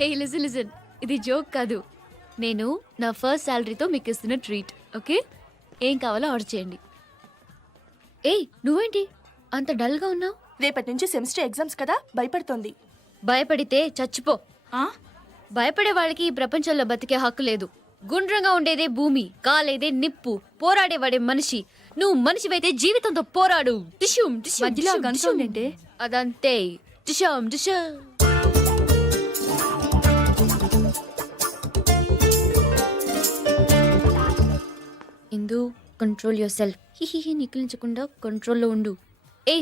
హే listen listen, ఇది joke కాదు. నేను నా ఫస్ట్ శాలరీతో మీకు ఇస్తున్న ట్రీట్. ఓకే, ఏం కావాలో ఆర్డర్ చేయండి. ఏయ్ నువ్వేంటి అంత డల్గా ఉన్నావు? రేపటి నుంచి సెమిస్టర్ ఎగ్జామ్స్ కదా, భయపడుతోంది. భయపడితే చచ్చిపో. భయపడే వాళ్ళకి ఈ ప్రపంచంలో బతికే హక్కు లేదు. గుండ్రంగా ఉండేదే భూమి, కాలేదే నిప్పు, పోరాడేవాడే మనిషి. నువ్వు మనిషివైతే జీవితంతో పోరాడు. టిష్యూమ్ టిష్యూమ్ మధ్యలో టిష్యూమ్, గన్ టిష్యూమ్. సౌండ్ ఏంటి? అదంతే. టిష్యూమ్ టిష్యూమ్. ఇందు, కంట్రోల్ యువర్ సెల్ఫ్. హిహిహి నికిలించకుండా కంట్రోల్లో ఉండు. ఏ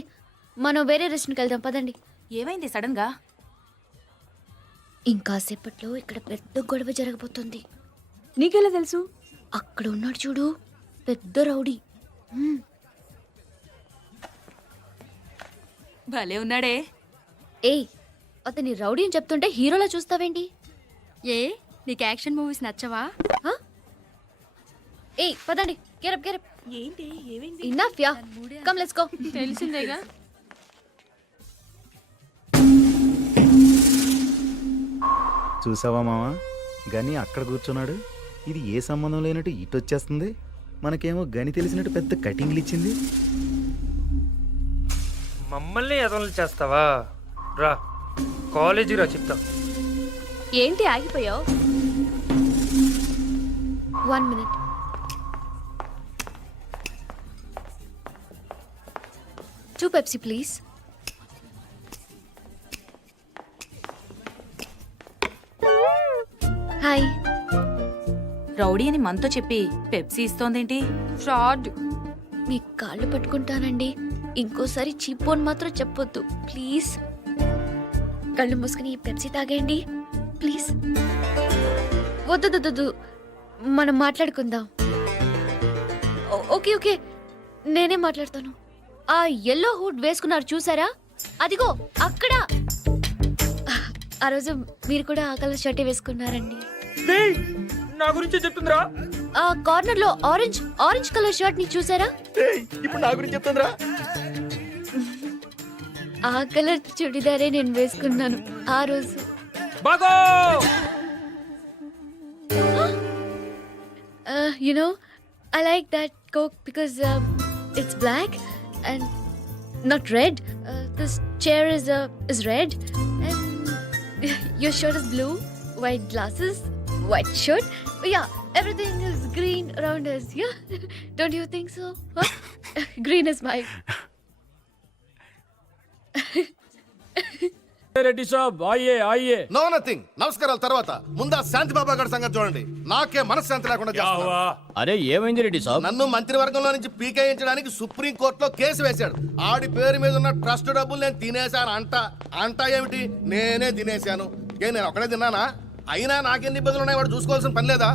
మనం వేరే రెస్టారెంట్కి వెళ్దాం పదండి. ఏమైంది సడన్ గా? ఇంకాసేపట్లో ఇక్కడ పెద్ద గొడవ జరగబోతుంది. నీకెలా తెలుసు? అక్కడ ఉన్నాడు చూడు, పెద్ద రౌడీ. భలే ఉన్నాడే. ఏయ్ అతని రౌడీ అని చెప్తుంటే హీరోలా చూస్తావేంటి? ఏ నీకు యాక్షన్ మూవీస్ నచ్చవా? ఏయ్ పదండి, గెరప్ గెరప్. ఏంటి ఏమైంది? Enough yeah, come let's go. తెలిసిందేగా. చూసావా మావా, గని అక్కడ కూర్చున్నాడు. ఇది ఏ సంబంధం లేనట్టు ఇటు వచ్చేస్తుంది. మనకేమో గని తెలిసినట్టు పెద్ద కటింగ్లు ఇచ్చింది. మమ్మల్ని ఎదవలు చేస్తావా? రా కాలేజీ రా చెప్తా. ఏంటి ఆగిపోయావు? 1 minute. Two Pepsi, please. Hi. Rowdy అని మనతో చెప్పి పెప్సీ ఇస్తోందేంటి? ఫ్రాడ్. మీ కాళ్ళు పట్టుకుంటానండి, ఇంకోసారి చీపోన్ మాత్రం చెప్పొద్దు ప్లీజ్. కళ్ళు మూసుకుని ఈ పెప్సీ తాగేయండి ప్లీజ్. వద్దు, మనం మాట్లాడుకుందాం. ఓకే ఓకే, నేనే మాట్లాడతాను. ఆ ఎల్లో హూడ్ వేసుకున్నారు చూసారా? అదిగో అక్కడ. ఆ రోజు మీరు కూడా ఆ కలర్ షర్టే వేసుకున్నారండి. నా గురించి చెప్తుందిరా. ఆ కార్నర్ లో ఆరెంజ్ కలర్ షర్ట్ ని చూసారా? ఇప్పుడు నా గురించి చెప్తుందిరా. ఆ కలర్ చుడిదారే నేను వేసుకున్నాను ఆ రోజు. బాగో You know, I like that Coke because it's black and not red. This chair is red and your shirt is blue, white glasses, white shirt. Yeah, everything is green around us. Yeah, don't you think so? Huh? Green is my. Reddy Saab Aaye Aaye. No nothing. నమస్కారాల తర్వాత ముందు శాంతి బాబా గారి సంగతి చూడండి. నాకే మనశ్శాంతి లేకుండా చేస్తున్నారు. అరే ఏమైంది రెడ్డి సాబ్? నన్ను మంత్రివర్గంలో నుంచి పీకేయించడానికి సుప్రీం కోర్టులో కేసు వేశాడు. ఆడి పేరు మీద ఉన్న ట్రస్ట్ డబ్బులు నేను తినేశాను అంట ఏమిటి? నేనే తినేశాను. నేను ఒకడే తిన్నానా? అయినా నాకెన్ని ఇబ్బందులు ఉన్నాయి వాడు చూసుకోవాల్సిన పని లేదా?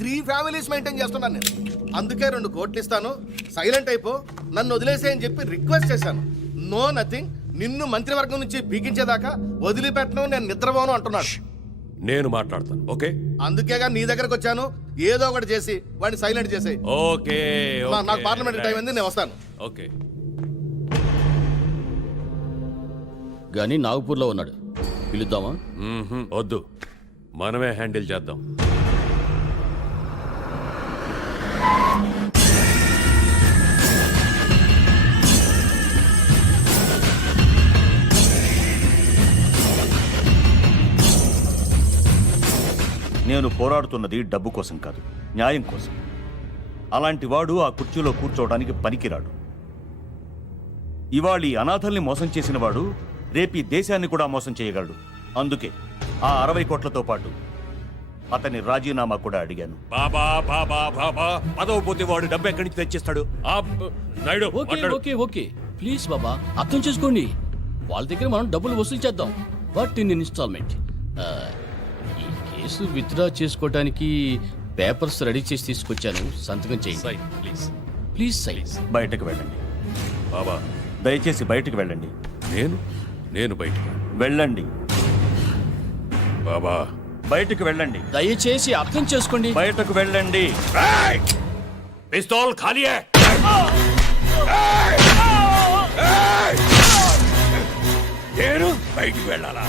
త్రీ ఫ్యామిలీస్ మెయింటైన్ చేస్తున్నాను నేను. అందుకే 2 కోట్లు ఇస్తాను, సైలెంట్ అయిపో, నన్ను వదిలేసేయని చెప్పి రిక్వెస్ట్ చేశాను. No nothing. నిన్ను మంత్రివర్గం నుంచి పీకించేదాకా వదిలిపెట్టను, నేను నిద్రపోను అంటున్నాడు. నేను మాట్లాడతాను, ఓకే? అందుకేగా నీ దగ్గరకు వచ్చాను. ఏదో ఒకటి చేసి వాడిని సైలెంట్ చేసేయి. ఓకే. నాకు పార్లమెంట్ టైం ఉంది, నేను వస్తాను. ఓకే. గాని నాగపూర్లో ఉన్నాడు, పిలుద్దామా? వద్దు, మనమే హ్యాండిల్ చేద్దాం. నేను పోరాడుతున్నది డబ్బు కోసం కాదు, న్యాయం కోసం. అలాంటి వాడు ఆ కుర్చీలో కూర్చోవడానికి పనికిరాడు. ఇవాళ అనాథల్ని మోసం చేసిన వాడు రేపీ దేశాన్ని కూడా మోసం చేయగలడు. అందుకే ఆ 60 కోట్లతో పాటు అతని రాజీనామా కూడా అడిగాను. బాబా బాబా బాబా, పదవి పోతే వాడు డబ్బు ఎక్కడి నుంచి తెచ్చిస్తాడు? నాయుడు, ఓకే ఓకే ప్లీజ్ బాబా, అర్థం చేసుకోండి. వాళ్ళ దగ్గర మనం డబ్బులు వసూలు చేద్దాం, బట్ ఇన్ ఇన్స్టాల్మెంట్. ఈ కేసు విత్డ్రా చేసుకోవడానికి పేపర్స్ రెడీ చేసి తీసుకొచ్చాను, సంతకం చేయండి ప్లీజ్. సైన్. బయటకు వెళ్ళండి బాబా, దయచేసి బయటకు వెళ్ళండి. నేను బయటకు వెళ్ళండి బాబా, బయటకు వెళ్ళండి. దయచేసి అర్థం చేసుకోండి. బయటకు వెళ్ళండి. పిస్తోల్ ఖాళీ హై. నేను బయటికి వెళ్ళాలా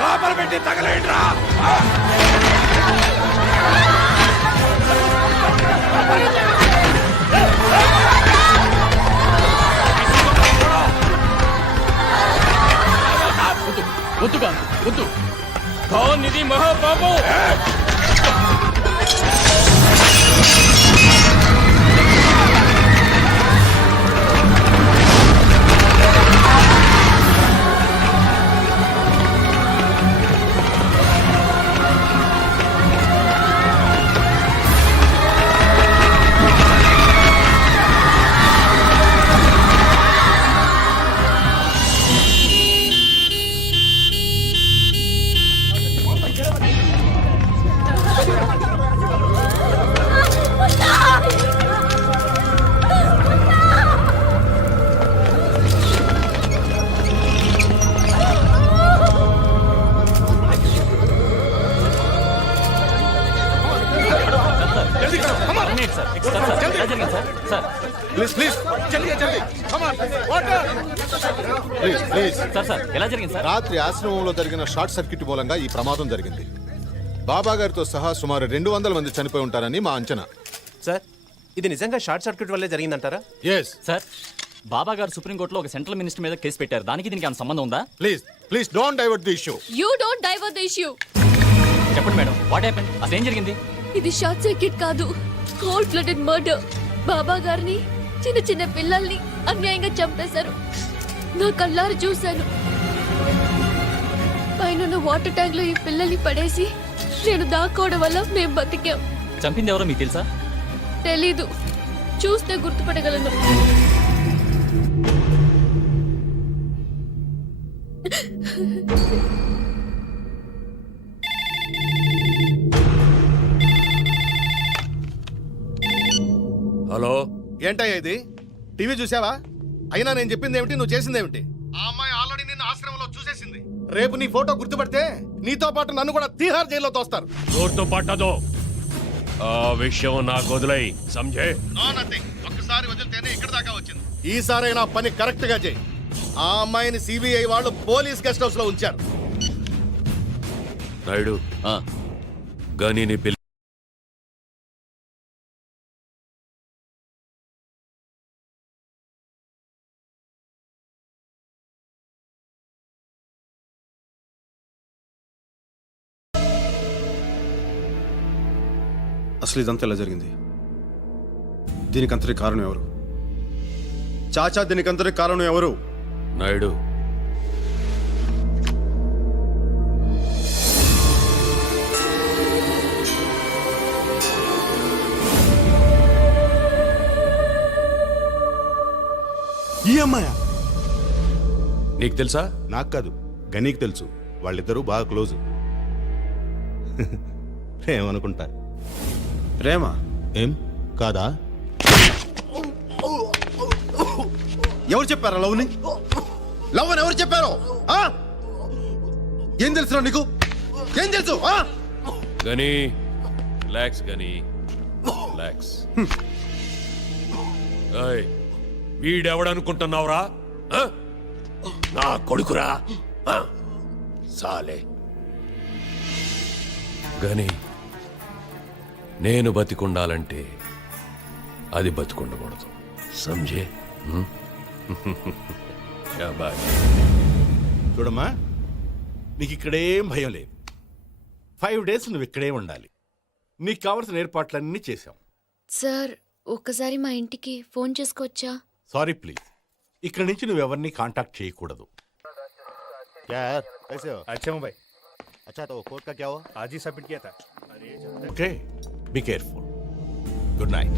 లోపల పెట్టి తగలేండ్రా వద్దు వద్దు ఖాన్ ఇది మహాపాపం. ప్లీజ్ ప్లీజ్ జల్దీ జల్దీ come on water please please sir ఎలా జరిగింది సార్? రాత్రి ఆశ్రమంలో జరిగిన షార్ట్ సర్క్యూట్ మూలంగా ఈ ప్రమాదం జరిగింది. బాబా గారితో సహా సుమారు 200 మంది చనిపోయి ఉంటారని మా అంచనా. సార్ ఇది నిజంగా షార్ట్ సర్క్యూట్ వల్లే జరిగిందంటారా? ఎస్ సార్ బాబా గారు సుప్రీంకోర్టులో ఒక సెంట్రల్ మినిస్టర్ మీద కేసు పెట్టారు. దానికి దీనికి ఏమైనా సంబంధం ఉందా? Please please don't divert the issue. You don't divert the issue. చెప్పండి మేడం, వాట్ హ్యాపెండ్? అసలు ఏం జరిగింది? ఇది షార్ట్ సర్క్యూట్ కాదు, కోల్డ్ బ్లడెడ్ మర్డర్. బాబా గారిని, చిన్న చిన్న పిల్లల్ని అన్యాయంగా చంపేశారు. నా కళ్ళారు చూశాను. పైన వాటర్ ట్యాంక్ లో ఈ పిల్లల్ని పడేసి నేను దాక్కోవడం వల్ల మేము బతికాం. చంపింది ఎవరో మీకు తెలుసా? తెలీదు, చూస్తే గుర్తుపట్టగలను. హలో ఏంటయ్యా ఇది? టీవీ చూసావా? అయినా నేను చెప్పింది ఏమిటి, నువ్వు చేసింది ఏమిటి? ఆ అమ్మాయి ఆల్రెడీ నిన్ను ఆశ్రమంలో చూసేసింది. రేపు నీ ఫోటో గుర్తుపడితే నీతో పాటు నన్ను కూడా తీహార్ జైల్లో తోస్తారు. జోర్తో పట్టదు. ఆ విషయం నాకు వదిలై సంజే. ఒక్కసారి వదిలితేనే ఇక్కడ దాకా వచ్చింది. ఈసారైనా పని కరెక్ట్ గా చేయి. ఆ అమ్మాయిని సిబిఐ వాళ్ళు పోలీస్ గెస్ట్ హౌస్ లో ఉంచారు. నాయుడు ఆ, గనిని పిల్ల అసలు ఇదంతా ఎలా జరిగింది? దీనికంతటి కారణం ఎవరు? చాచా, దీనికంతటి కారణం ఎవరు? నాయుడు ఈ అమ్మాయా? నీకు తెలుసా? నాకు కాదు, గనీకి తెలుసు. వాళ్ళిద్దరూ బాగా క్లోజు. ప్రేమనుకుంటా. ప్రేమ ఏం కాదా? ఎవరు చెప్పారా లవ్ని? లవ్ అని ఎవరు చెప్పారు? ఏం తెలుసు నీకు? ఏం తెలుసు? గని రిలాక్స్, గని రిలాక్స్. ఏయ్, వీడెవడనుకుంటున్నావురా? ఆ? నా కొడుకురా. ఆ? సాలే గని, నేను బతికుండాలంటే అది బతికుండకూడదు. సంజే? శాబాష్. చూడమ్మా, నీకు ఇక్కడేం భయం లేదు. 5 days నువ్వు ఇక్కడే ఉండాలి. నీకు కావలసిన ఏర్పాట్లన్నీ చేశాం. సార్, ఒక్కసారి మా ఇంటికి ఫోన్ చేసుకోవచ్చా? సారీ ప్లీజ్, ఇక్కడి నుంచి నువ్వెవరిని కాంటాక్ట్ చేయకూడదు. क्या यार, कैसे हो? अच्छा हूँ भाई. अच्छा, तो कोर्ट का क्या हुआ? आज ही सबमिट किया था. Okay, be careful. Good night.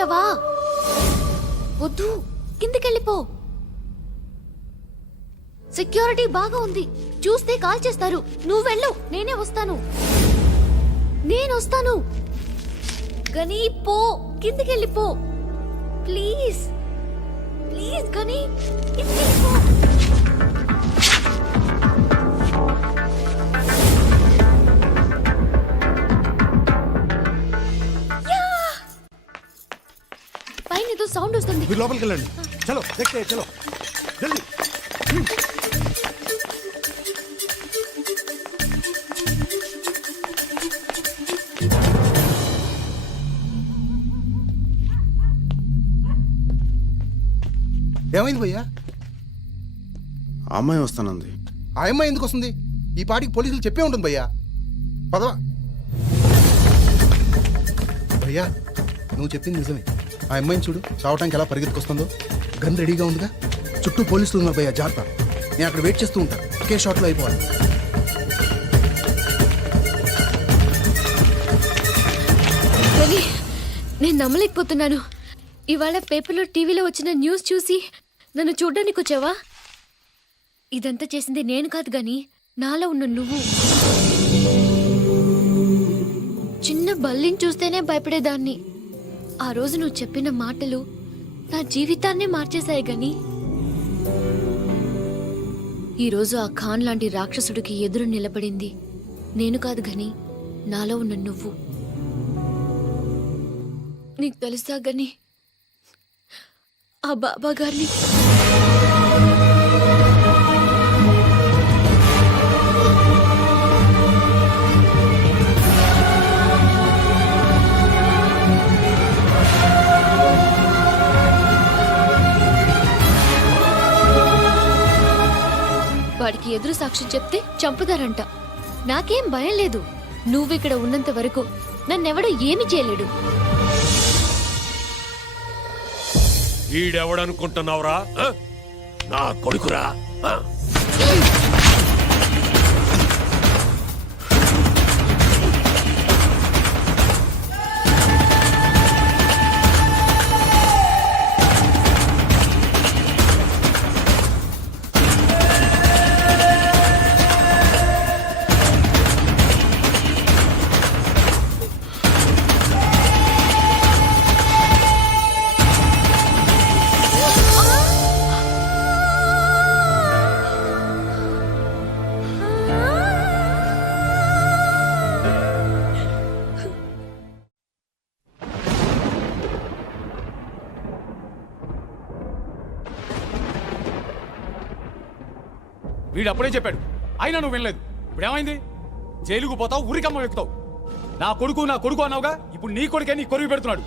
వచ్చావా? వద్దు, కిందకెళ్ళిపో. సెక్యూరిటీ బాగా ఉంది, చూస్తే కాల్ చేస్తారు. నువ్వు వెళ్ళు, నేనే వస్తాను. నేను వస్తాను. గని పో, కిందకెళ్ళిపో ప్లీజ్. ప్లీజ్ గని, కిందకెళ్ళిపో. పైన ఏదో సౌండ్ వస్తుంది. మీరు లోపలికి వెళ్ళండి. చలో ఎక్కే, చలో జల్దీ. ఏమైంది భయ్యా? ఆ అమ్మాయి వస్తానంది. ఆ అమ్మాయి ఎందుకు వస్తుంది? ఈ పాటికి పోలీసులు చెప్పే ఉంటుంది భయ్యా. పదవా భయ్యా, నువ్వు చెప్పింది నిజమే. ఆ అమ్మాయిని చూడు, చావటానికి ఎలా పరిగెత్తుకొస్తుందో. గన్ రెడీగా ఉందిగా. చుట్టూ పోలీసులు ఉన్నారు భయ్యా, జాగ్రత్త. నేను అక్కడ వెయిట్ చేస్తూ ఉంటా, ఒకే షాట్లో అయిపోవాలి. గని, నేను నమ్మలేకపోతున్నాను. ఇవాళ పేపర్లో టీవీలో వచ్చిన న్యూస్ చూసి నన్ను చూడ్డానికి వచ్చావా? ఇదంతా చేసింది నేను కాదు గాని నాలో ఉన్న నువ్వు. చిన్న బల్లిని చూస్తేనే భయపడేదాన్ని. ఆ రోజు నువ్వు చెప్పిన మాటలు నా జీవితాన్నే మార్చేశాయి గాని. ఈరోజు ఆ ఖాన్ లాంటి రాక్షసుడికి ఎదురు నిలబడింది నేను కాదు గాని నాలో ఉన్న నువ్వు. నీకు తెలుసా గని, ఆ బాబా గారిని వాడికి ఎదురు సాక్ష్యం చెప్తే చంపుతారంట. నాకేం భయం లేదు. నువ్విక్కడ ఉన్నంత వరకు నన్నెవడో ఏమి చేయలేడు. ఈడెవడనుకుంటున్నావురా? నా కొడుకురా. వీడు అప్పుడే చెప్పాడు, అయినా నువ్వు వినలేదు. ఇప్పుడు ఏమైంది? జైలుకు పోతావు, ఊరికమ్మ ఎక్కుతావు. నా కొడుకు అన్నావుగా, ఇప్పుడు నీ కొడుకే నీ కొరువు పెడుతున్నాడు.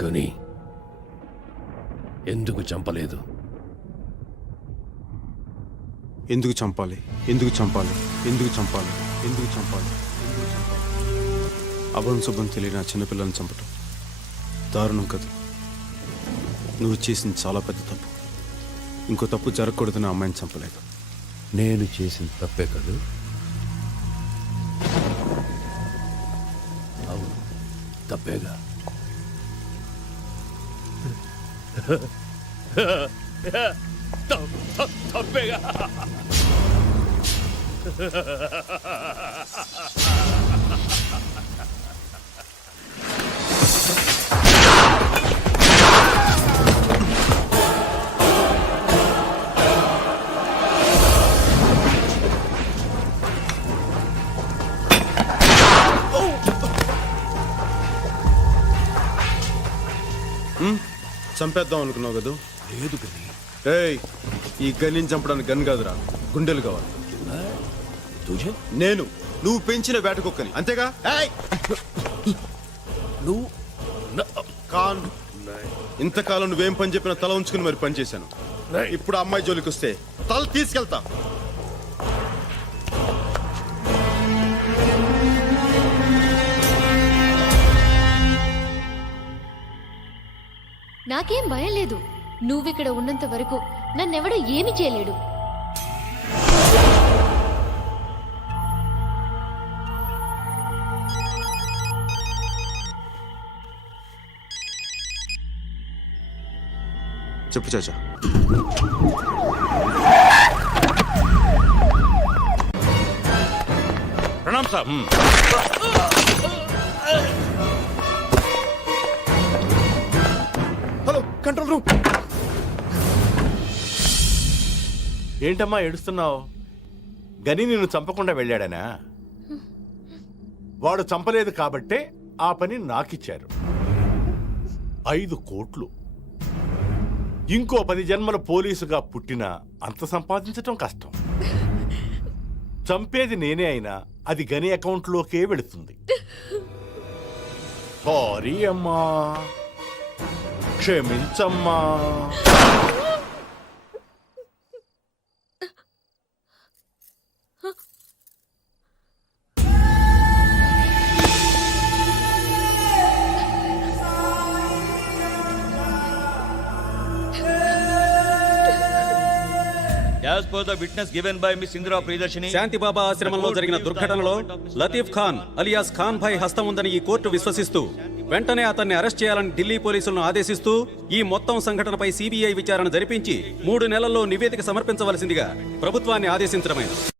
కానీ ఎందుకు చంపలేదు? ఎందుకు చంపాలి? ఎందుకు చంపాలి? ఎందుకు చంపాలి? ఎందుకు చంపాలి? అభం శుభం తెలియని ఆ చిన్నపిల్లల్ని చంపటం దారుణం కదా. నువ్వు చేసింది చాలా పెద్ద తప్పు. ఇంకో తప్పు జరగకూడదని ఆ అమ్మాయిని చంపలేదు. నేను చేసిన తప్పే కదా. అవును, తప్పేగా. తప్పేగా. చంపేద్దాం అనుకున్నావు కదా? లేదు గని. ఏయ్, ఈ గన్నిని చంపడానికి గన్ కాదురా, గుండెలు కావాలి. నువ్వు పెంచిన వేట కుక్కని, అంతేగా? నువ్వు కాన్, ఇంతకాలం నువ్వేం పని చెప్పినా తల ఉంచుకుని మరి పని చేశాను. ఇప్పుడు ఆ అమ్మాయి జోలికి వస్తే తల తీసుకెళ్తా. నాకేం భయం లేదు. నువ్విక్కడ ఉన్నంత వరకు నన్నెవడూ ఏమీ చేయలేడు. చెప్పు చాచా. Pranam sir. Hello, control room. ఏంటమ్మా ఏడుస్తున్నావు? గని నిన్ను చంపకుండా వెళ్ళాడనా? వాడు చంపలేదు కాబట్టే ఆ పని నాకిచ్చారు. 5 కోట్లు. ఇంకో 10 జన్మల పోలీసుగా పుట్టినా అంత సంపాదించటం కష్టం. చంపేది నేనే అయినా అది గని అకౌంట్లోకే వెళుతుంది. సారీ అమ్మా, క్షమించమ్మా. As per the witness given by Miss Indra Priyadarshini, శాంతిబాబా ఆశ్రమంలో జరిగిన దుర్ఘటనలో లతీఫ్ ఖాన్ అలియాస్ ఖాన్ భాయ్ హస్తం ఉందని ఈ కోర్టు విశ్వసిస్తూ వెంటనే అతన్ని అరెస్ట్ చేయాలని ఢిల్లీ పోలీసులను ఆదేశిస్తూ ఈ మొత్తం సంఘటనపై సిబిఐ విచారణ జరిపించి 3 నెలల్లో నివేదిక సమర్పించవలసిందిగా ప్రభుత్వాన్ని ఆదేశించడమైనది.